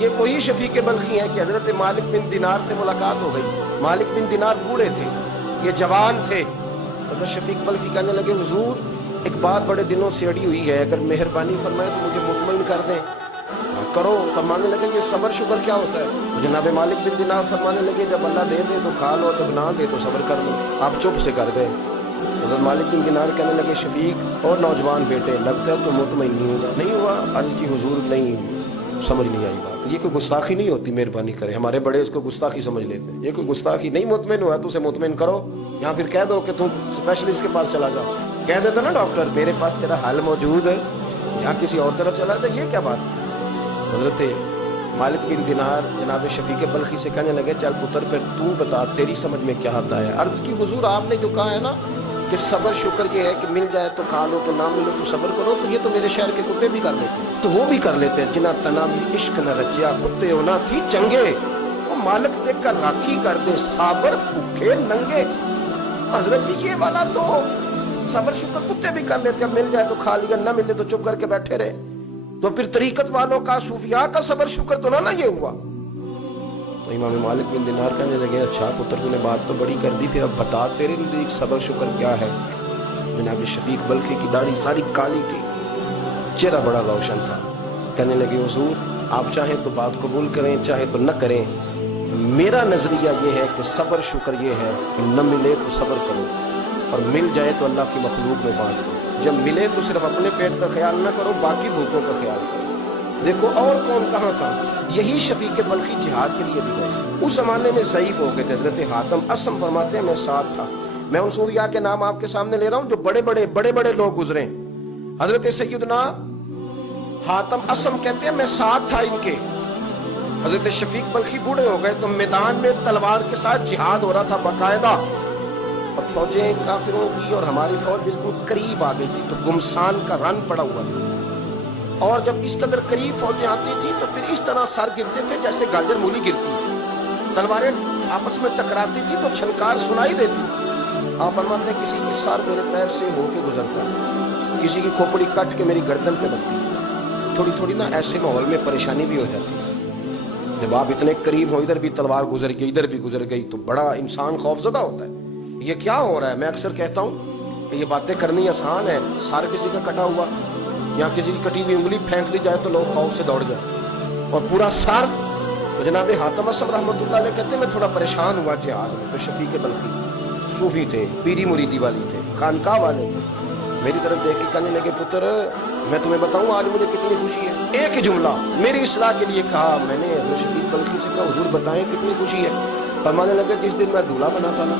یہ وہی شفیق بلخی ہیں کہ حضرت مالک بن دینار سے ملاقات ہو گئی. مالک بن دینار بوڑھے تھے, یہ جوان تھے. تو شفیق بلخی کہنے لگے حضور ایک بات بڑے دنوں سے اڑی ہوئی ہے, اگر مہربانی فرمائے تو مجھے مطمئن کر دیں. کرو. فرمانے لگے یہ صبر شکر کیا ہوتا ہے؟ جناب مالک بن دینار فرمانے لگے جب اللہ دے دے تو کھا لو, جب نہ دے تو صبر کر لو. آپ چپ سے کر گئے. حضرت مالک بن دینار کہنے لگے شفیق اور نوجوان بیٹے لگتا ہے تو مطمئن نہیں ہوا. عرض کی حضور نہیں سمجھ نہیں آئی بات. یہ کوئی گستاخی نہیں ہوتی, مہربانی کرے. ہمارے بڑے اس کو گستاخی سمجھ لیتے ہیں. یہ کوئی گستاخی نہیں. مطمئن ہوا تو اسے مطمئن کرو, یا پھر کہہ دو کہ تم اسپیشلسٹ کے پاس چلا جاؤ. کہہ دیتا نا ڈاکٹر میرے پاس تیرا حل موجود ہے, یا کسی اور طرف چلا جاتا. یہ کیا بات ہے؟ حضرت مالک بن دینار جناب شفیق بلخی سے کہنے لگے چل پتر پھر تو بتا تیری سمجھ میں کیا آتا ہے. عرض کی حضور آپ نے جو کہا ہے نا کہ صبر شکر یہ ہے کہ مل جائے تو کھا لو, تو نہ ملے تو صبر کرو, تو یہ تو میرے شہر کے کتے بھی کر لیتے ہیں. تو وہ بھی کر لیتے ہیں. جنا تنا بھی عشق نہ رچیا کتے ہونا تھی چنگے, وہ مالک دیکھ کر راکھی کر دے صابر بھوکے ننگے. حضرت جی یہ والا تو صبر شکر کتے بھی کر لیتے ہیں, مل جائے تو کھا لیا, نہ ملے تو چپ کر کے بیٹھے رہے. تو پھر طریقت والوں کا صوفیاء کا صبر شکر تو نہ یہ ہوا. تو امام مالک بن دینار کہنے لگے اچھا پتر تو نے بات تو بڑی کر دی, پھر اب بتا تیرے نزدیک صبر شکر کیا ہے. جناب شفیق بلخی کی داڑھی ساری کالی تھی, چہرہ بڑا روشن تھا. کہنے لگے حضور آپ چاہیں تو بات قبول کریں چاہے تو نہ کریں, میرا نظریہ یہ ہے کہ صبر شکر یہ ہے کہ نہ ملے تو صبر کرو, اور مل جائے تو اللہ کی مخلوق میں بانٹ دو. جب ملے تو صرف اپنے پیٹ کا خیال نہ کرو, باقی بھوکوں کا خیال کرو. دیکھو اور کون کہاں تھا, یہی شفیق بلخی جہاد کے لیے بھی گئے. اس زمانے میں ضعیف ہو گئے تھے. حضرت حاتم اسم فرماتے ہیں میں ساتھ تھا. میں ان صوفیاء کے نام آپ کے سامنے لے رہا ہوں جو بڑے بڑے لوگ گزرے. حضرت سیدنا حاتم اسم کہتے ہیں میں ساتھ تھا ان کے. حضرت شفیق بلخی بوڑھے ہو گئے تو میدان میں تلوار کے ساتھ جہاد ہو رہا تھا باقاعدہ, اور فوجیں کافروں کی اور ہماری فوج بالکل قریب آ گئی تھی. تو گمسان کا رن پڑا ہوا تھا, اور جب اس قدر قریب فوجیں آتی تھی تو پھر اس طرح سر گرتے تھے جیسے گاجر مولی گرتی. تلواریں آپس میں ٹکراتی تھی تو چھنکار سنائی دیتی. آپ فرماتے ہیں کسی کی سر میرے پیر سے ہو کے گزرتا, کسی کی کھوپڑی کٹ کے میری گردن پہ لگتی. تھوڑی تھوڑی نا ایسے ماحول میں پریشانی بھی ہو جاتی ہے. جب آپ اتنے قریب ہو, ادھر بھی تلوار گزر گئی ادھر بھی گزر گئی, تو بڑا انسان خوفزدہ ہوتا ہے. یہ کیا ہو رہا ہے؟ میں اکثر کہتا ہوں کہ یہ باتیں کرنی آسان ہے. سر کسی کا کٹا ہوا یا کسی کی کٹی ہوئی انگلی پھینک دی جائے تو لوگ خوف سے دوڑ جائیں, اور پورا سر. تو جناب حاتم اسم رحمۃ اللہ علیہ کہتے ہیں میں تھوڑا پریشان ہوا جہاد میں. تو شفیق بلخی صوفی تھے, پیری مریدی والی تھے, خانقاہ والے تھے. میری طرف دیکھ کے کہنے لگے پتر میں تمہیں بتاؤں آج مجھے کتنی خوشی ہے. ایک ہی جملہ میری اصلاح کے لیے کہا. میں نے حضرت شفیق بلخی سے کہا حضور بتائیں کتنی خوشی ہے. فرمانے لگے جس دن میں دولہا بنا تھا نا,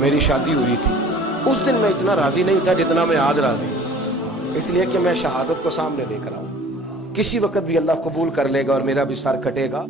میری شادی ہوئی تھی, اس دن میں اتنا راضی نہیں تھا جتنا میں آج راضی ہوں. اس لیے کہ میں شہادت کو سامنے دیکھ رہا ہوں. کسی وقت بھی اللہ قبول کر لے گا اور میرا بھی سر کٹے گا.